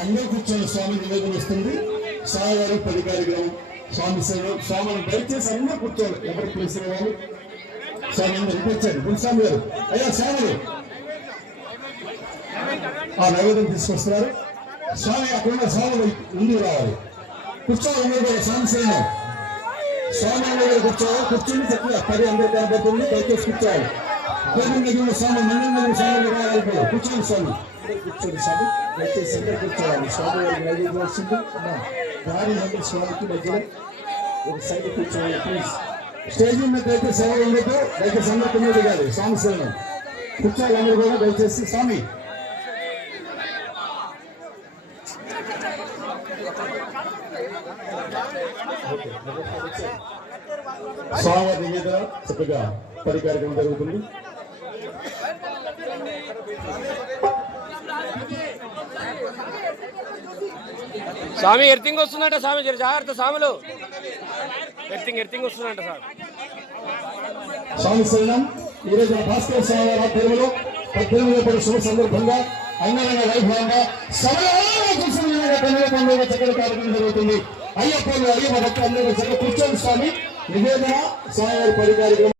అందరూ కూర్చొని స్వామి నివేదన వస్తుంది. స్వామివారి పది కార్యక్రమం. స్వామి సేవ స్వామిని దయచేసి అందరూ కూర్చోవాలి. ఎవరు పిలిచిన వాళ్ళు. స్వామి అందరూ గురుస్వామి గారు అయ్యా స్వామి. ఆ నైవేద్యం తీసుకొస్తున్నారు. స్వామి అక్కడ స్వామి ముందుకు రావాలి. కూర్చోవాలి స్వామి సేవ. స్వామి అందరూ కూర్చోవాలి కూర్చొని చక్కగా పది అందరూ కనబడుతుంది దయచేసి కూర్చోవాలి. గోవింద దేవుడు స్వామి మందిరం స్వామి రావాలి కూర్చోండి స్వామి. కూర్చోండి స్వామి. దయచేసి అందరూ కూర్చోవాలి. స్వామి వారికి నైవేద్యం వస్తుంది. దారి అందరూ స్వామికి మధ్యలో. ఒక సైడ్ కూర్చోవాలి ప్లీజ్ స్టేజ్ మీద అయితే సేవ ఉండదు దయచేసి అందరూ కింద. దిగాలి స్వామి సేవ కూర్చోవాలి అందరూ కూడా దయచేసి. స్వామి స్వామివారి నివేదన చక్కగా పది కార్యక్రమం జరుగుతుంది. స్వామి ఎర్తింగ్ వస్తుందంట స్వామి జాగ్రత్త స్వాములు. ఎర్తింగ్ ఎర్తింగ్ వస్తుందంట స్వామి. స్వామి ఈ రోజు భాస్కర్ స్వామి ఆధ్వర్యంలో పద్దెనిమిది పది శుభ సందర్భంగా అంగరంగ వైభవంగా సమయంగా పండుగ చక్కటి కార్యక్రమం జరుగుతుంది అయ్యప్పలు అయ్యప్ప భక్తులు అందరూ చక్కగా కూర్చొని స్వామి. నివేదన స్వామివారి పది కార్యక్రమం